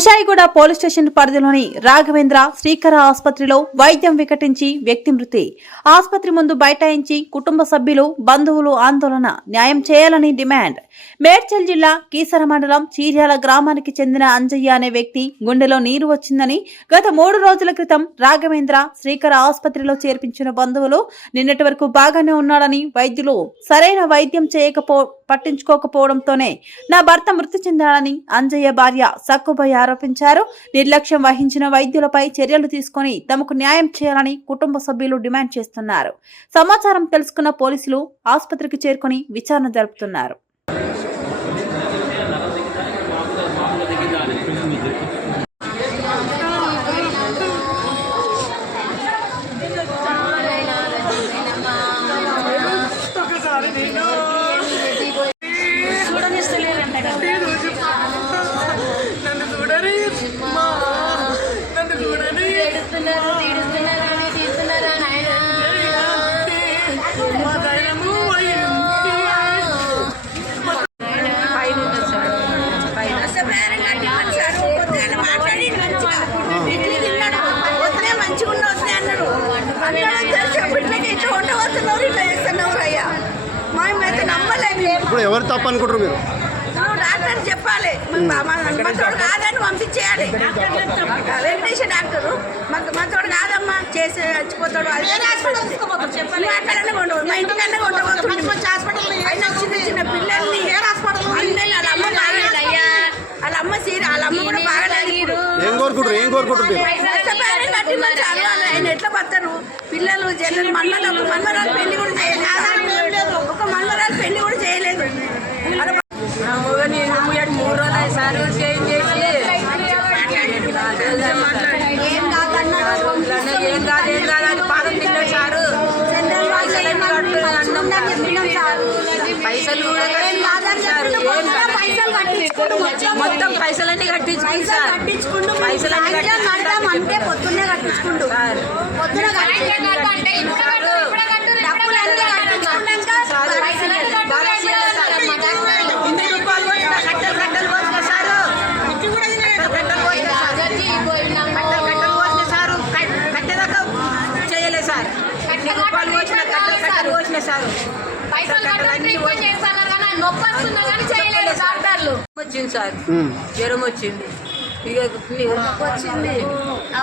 Kushaiguda police station పరిధిలోని రాఘవేంద్ర శ్రీకర ఆసుపత్రిలో వైద్యం వికటించి వ్యక్తి మృతి. ఆసుపత్రి ముందు బైఠాయించి కుటుంబ సభ్యులు బంధువులు ఆందోళన న్యాయం చేయాలని డిమాండ్. మేడ్చల్ జిల్లా కీసర మండలం చీర్యాల గ్రామానికి చెందిన అంజయ్య అనే వ్యక్తి గుండెలో నీరు వచ్చిందని గత మూడు రోజుల క్రితం రాఘవేంద్ర శ్రీకర ఆసుపత్రిలో చేర్పించిన బంధువులు నిన్నటి వరకు బాగానే ఉన్నాడని వైద్యులు సరైన వైద్యం చేయకపో పట్టించుకోకపోవడంతోనే నా భర్త మృతి చెందాడని అంజయ్య భార్య సక్కుబై ఆరోపించారు. నిర్లక్ష్యం వహించిన వైద్యులపై చర్యలు తీసుకొని తమకు న్యాయం చేయాలని కుటుంబ సభ్యులు డిమాండ్ చేస్తున్నారు. సమాచారం తెలుసుకున్న పోలీసులు ఆసుపత్రికి చేరుకొని విచారణ జరుపుతున్నారు. నన్ను ఇప్పుడు ఎవరు తప్పనుకుంటారు మీరు డాక్టర్ చెప్పాలి మా- చేసి చచ్చిపోతాడు అది నువ్వు అక్కడనే ఉండవు మా ఇంటికన్నా ఉండబోతుంది అయినా చిన్న చిన్న పిల్లల్ని అందరినీ వాళ్ళ అమ్మ బాగలేదు అయ్యా. వాళ్ళ అమ్మ సీర వాళ్ళ అమ్మ కూడా బాగలేదు ఏం కోరుకుంటారు కోరుకుంటారు ఆయన ఎట్లా పడతారు పిల్లలు జల్లలు మన్మలు ఒక మన్మరాలు పెళ్ళి కూడా చేయలేదు. ఒక మన్మరాలు పెళ్ళి కూడా చేయలేదు. పైసలు కూడా కట్టించుకుంటూ మొత్తం పైసలన్నీ కట్టించుకుంది పైసలు సార్. కట్టించుకుంటూ పైసలన్నీ కట్టించుకుంటారు. అంటే పొద్దున్నే కట్టించుకుంటూ పొద్దున కట్టించుకుంటూ చేయాలి సార్. రూపాయలు కట్టలు కట్టలు సారు. పైసలు చేస్తాను కానీ నొప్పి కానీ చేయలేదు డాక్టర్లు. వచ్చింది సార్. జ్వరం వచ్చింది. ఇక వచ్చింది.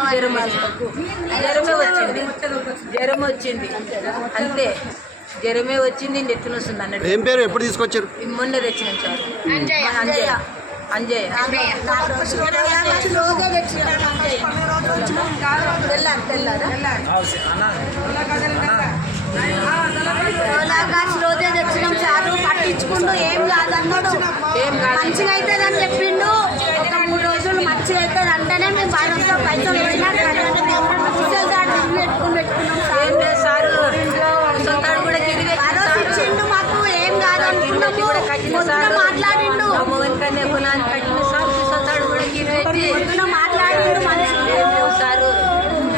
జ్వరం వచ్చింది. జ్వరమే వచ్చింది. జ్వరం వచ్చింది. అంతే. జ్వరమే వచ్చింది నెత్తున వస్తుంది అన్నట్టు ఏం పేరు? ఎప్పుడు తీసుకొచ్చారు? మొన్న తెచ్చినాం సార్. అంజయ్య. అంజయ్య. రోజే మంచిగా అవుతుంది అని చెప్పిండు. ఒక మూడు రోజులు మంచిగా అవుతుంది అంటేనే మేము భరోసా పైసలు పోయినా పెట్టుకుని సార్. భరోసా ఇచ్చిండు మాకు ఏం కాదు అనుకున్నాము మాట్లాడిండు. మాట్లాడి కులాన్ని కట్టిన సార్. కూడా మాట్లాడిండు సార్.